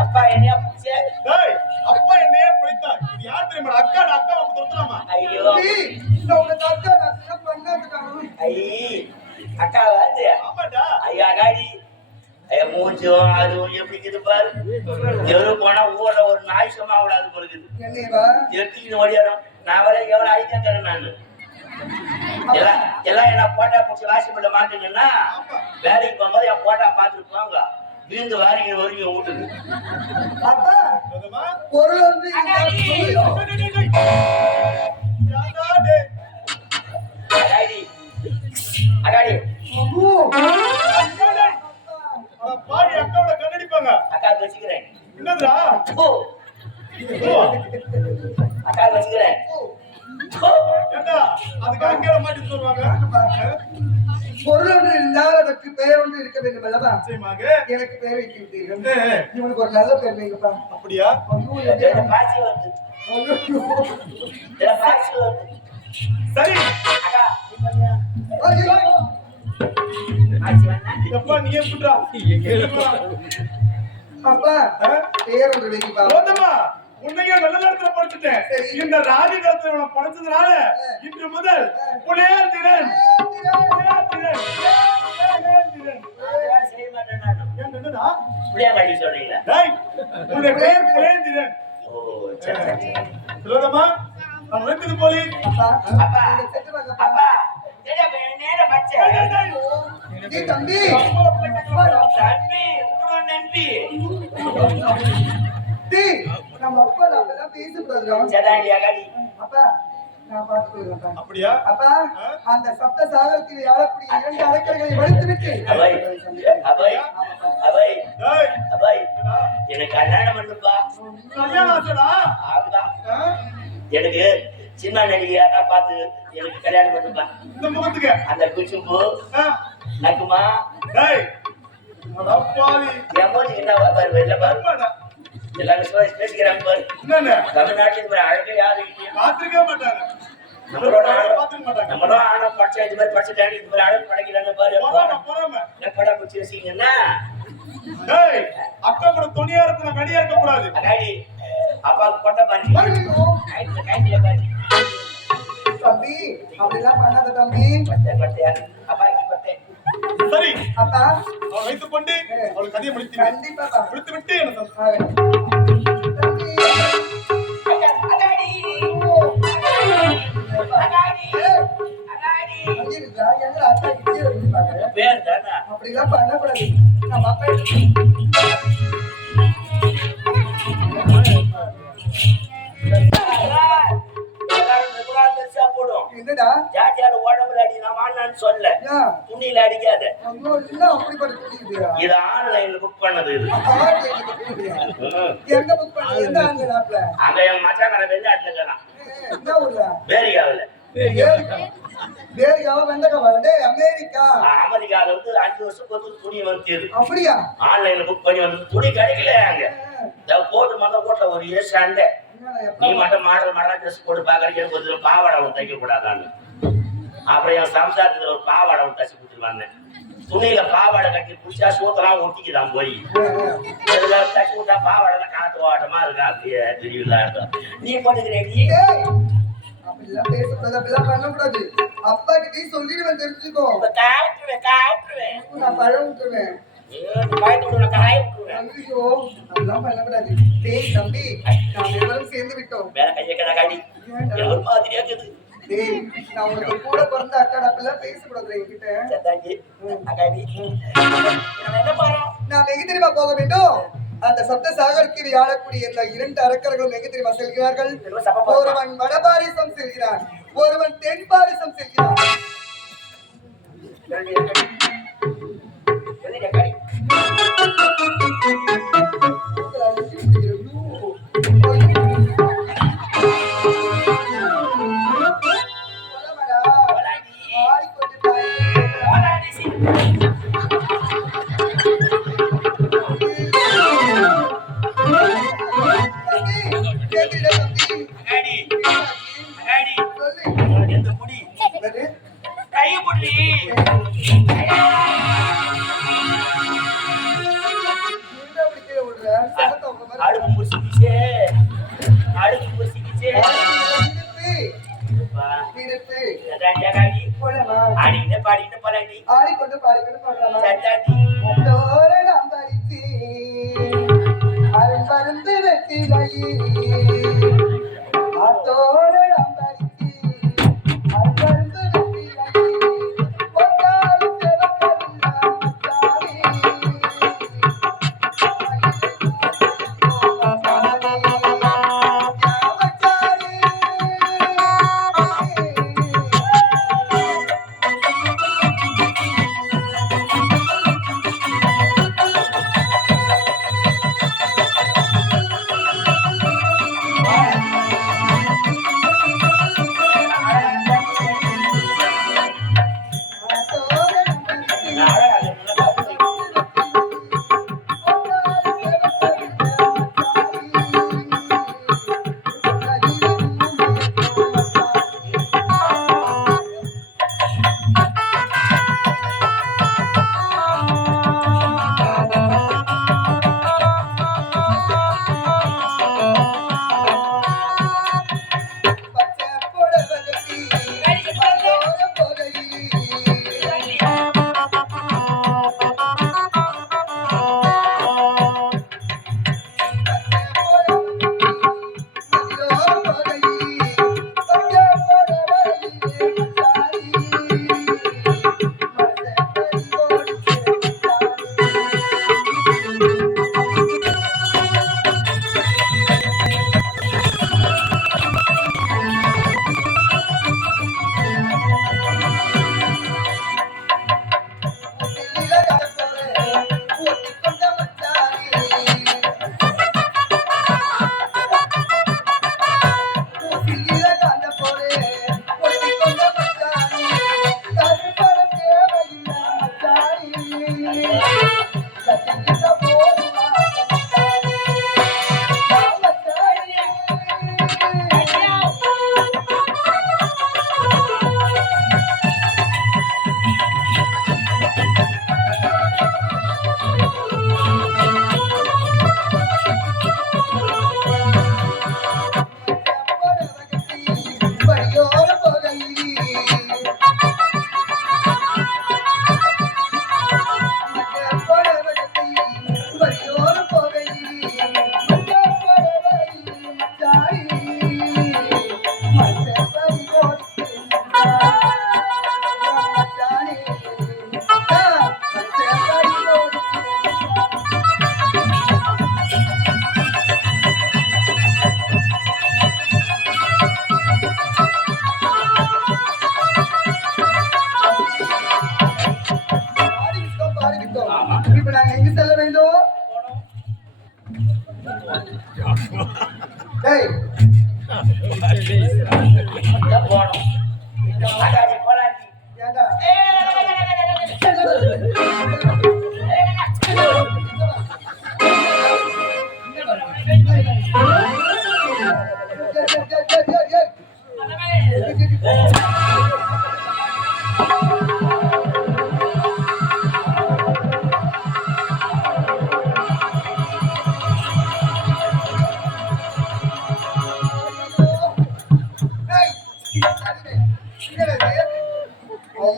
அப்பா என்னையா பிடிச்ச அப்பா என்னைய பிடித்தா இது யார் தெரியுமா அக்கா அக்கா அப்ப தொட்டுறாமா ஐயோ உனக்கு அக்கா நான் பண்ணாதுக்காக அக்கா வந்து ஆமாடா ஐயா காடி மூச்சும் அதுவும் எப்படி இருக்குது பாரு எவ்வளவு போனா ஊட ஒரு நாய் சும்மா விடாது போலுக்குது எடுத்துக்கிட்டு ஓடியாரும் நான் வர எவ்வளவு ஐக்கியம் நானு எல்லாம் என்ன போட்டா பிடிச்சி வாசிப்பட மாட்டீங்கன்னா வேலைக்கு போகும்போது என் போட்டா பார்த்துட்டு போங்க வீந்து வாரிங்க வரைக்கும் வீட்டுக்கு அடாடி பாடி அக்காவோட கண்ணடிப்பாங்க அக்கா வச்சுக்கிறேன் என்னதுடா அக்கா வச்சுக்கிறேன் ஏண்டா அதுக்கு அங்கேயே மாட்டி சொல்லுவாங்க பொருள் ஒன்று இருந்தால் அதற்கு பெயர் ஒன்று இருக்க வேண்டும் அல்லவா நிச்சயமாக எனக்கு பெயர் வைத்து விட்டீர்கள் இவனுக்கு ஒரு நல்ல பெயர் வைங்கப்பா அப்படியா பாசி வந்து சரி அக்கா எப்பா நீ எப்படிடா அப்பா பெயர் ஒன்று வைங்கப்பா போதுமா உன்னையே நல்ல நேரத்துல படிச்சுட்டேன் இந்த ராஜ காலத்துல படிச்சதுனால இன்று முதல் புலேந்திரன் போலி தம்பி நம்ம அப்பா நாமெல்லாம் பேசக்கூடாது அப்பா நான் பார்த்துக்கொள்கிறேன் அப்படியா அப்பா அந்த சப்த சாகரத்தில் யாழக்கூடிய இரண்டு அரக்கர்களை வடித்து விட்டு எனக்கு கல்யாணம் பண்ணுப்பா எனக்கு சின்ன நடிகையா பார்த்து எனக்கு கல்யாணம் பண்ணுப்பா இந்த முகத்துக்கு அந்த குச்சும்பு நக்குமா என்ன பாரு வெளில பாரு எல்லாரும் பேசிக்கிறாங்க பாரு தமிழ்நாட்டுக்கு அழகே யாரு பார்த்திருக்க மாட்டாங்க நம்மளும் ஆனா படிச்சா இது மாதிரி படிச்சுட்டாங்க இது மாதிரி அழகு படைக்கிறாங்க பாரு படா குச்சி வச்சீங்கன்னா அக்கா கூட துணியா இருக்கணும் கடியா இருக்க கூடாது அப்பாவுக்கு கொட்ட பாரு தம்பி அப்படிலாம் பண்ணாத தம்பி அப்பாக்கு பட்டேன் சரி அப்பா அவள் வைத்துக் கொண்டு அவள் கதையை முடித்து கண்டிப்பா முடித்து விட்டு என்ன அப்படிலாம் பண்ணக்கூடாது நம்ம அப்பா என்னடா ஜாட்டியால உடம்புல அடி நான் வாழலான்னு சொல்ல துணியில அடிக்காத இது ஆன்லைன்ல புக் பண்ணது எங்க புக் பண்ணது எந்த ஆன்லைன்ல அங்க என் மச்சான் வெளிநாட்டுல இருக்கான் என்ன ஊர்ல வேரிகாவில வேரிகாவா வெந்தகாவா டேய் அமெரிக்கா அமெரிக்கால வந்து 5 வருஷம் வந்து துணி வந்து அப்படியா ஆன்லைன்ல புக் பண்ணி வந்து துணி கிடைக்கல அங்க போட்டு மந்த போட்ட ஒரு சண்டை நீ மட்டும் மாடல் ட்ரெஸ் போட்டு பாக்குறீங்க கொஞ்சம் பாவாடை தைக்க கூடாதான்னு அப்புறம் என் சம்சாரத்துல ஒரு பாவாடை தச்சு கொடுத்துருவாங்க துணியில பாவாடை கட்டி புடிச்சா சூத்தலாம் ஒட்டிக்குதான் போய் தச்சு விட்டா பாவாடை காத்து ஓட்டமா இருக்கா அப்படியே தெரியல நீ போட்டுக்கிறேன் அப்படிலாம் பேசக்கூடாது அப்படிலாம் பண்ணக்கூடாது அப்பா கிட்டே சொல்லிடுவேன் தெரிஞ்சுக்கோ நான் பழம் விட்டுருவேன் ஐயோ அதெல்லாம் பண்ணக்கூடாது டேய் தம்பி நாம் எல்லாரும் சேர்ந்து விட்டோம் டேய் நான் உனக்கு கூட பிறந்த அக்கா அப்படிலாம் பேசக்கூடாது என்கிட்ட நாம் எங்க தெரியுமா போக வேண்டும் அந்த சப்த சாகரத்தில் ஆளக்கூடிய இந்த இரண்டு அரக்கர்களும் எங்க தெரியுமா செல்கிறார்கள் ஒருவன் வடபாரிசம் செல்கிறான் ஒருவன் தென்பாரிசம் செல்கிறான் அடுப்பு முறிச்சிக்கிச்சே அடுப்பு முறிச்சிக்கிச்சே ஆடிக்கிட்ட பாடிக்கிட்ட போலாண்டி ஆடிக்கொண்டு பாடிக்கொண்டு போகலாமா சத்தாண்டி தோரணம் பறித்து அருள் பருந்து வெற்றிலையே தோரணம் பறித்து அருள் பருந்து வெற்றிலையே ஒன்றாலும் செவக்கவில்லாம் இப்ப நாங்க எங்க செல்ல வேண்டும்? டேய் போனோம் போலாண்டி ஏண்டா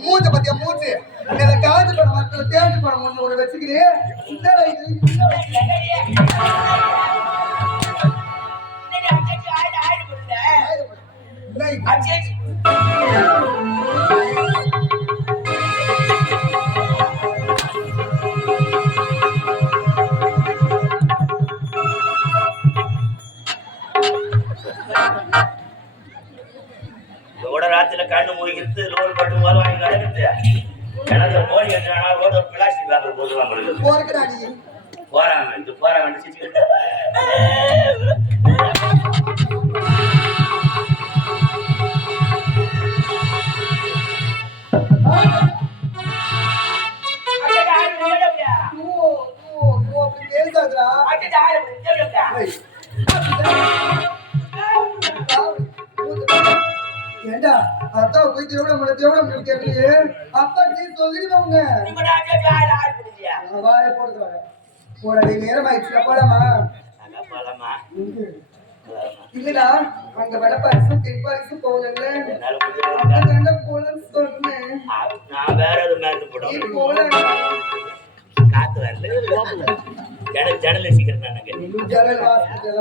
மூஞ்ச பத்தியா மூச்சு காஞ்சு படம் மரத்துல தேடி படம் ஒண்ணு வச்சுக்கிறேன் ராத்திரில கண்ணு முடிக்கிறது ரோல் பட்டு போது வாங்கி நடக்குது எனக்கு கோழி எட்டானா ரோட பிளாஸ்டிக் பேப்பர் போட்டுவாங்க போறாங்க இது போறாங்க சிச்சுக்கிட்டு ஏண்டா அத்தா போய் தேவடம் கேட்கலையே அப்பா நீ சொல்லிடுவாங்க வாய போடுறது போட நேரம் ஆயிடுச்சுல போடாமா போலாமா போலாமா இல்லடா அங்க வட பாரிசும் தென் பாரிசும் போகல என்னால முடியல அங்க கண்ட போலன்னு சொன்னேன் நான் வேற எதுவும் மேல நீ போடுவேன் போல காத்து வரல ஜடல் சீக்கிரம் நானுங்க ஜனல் வாசல்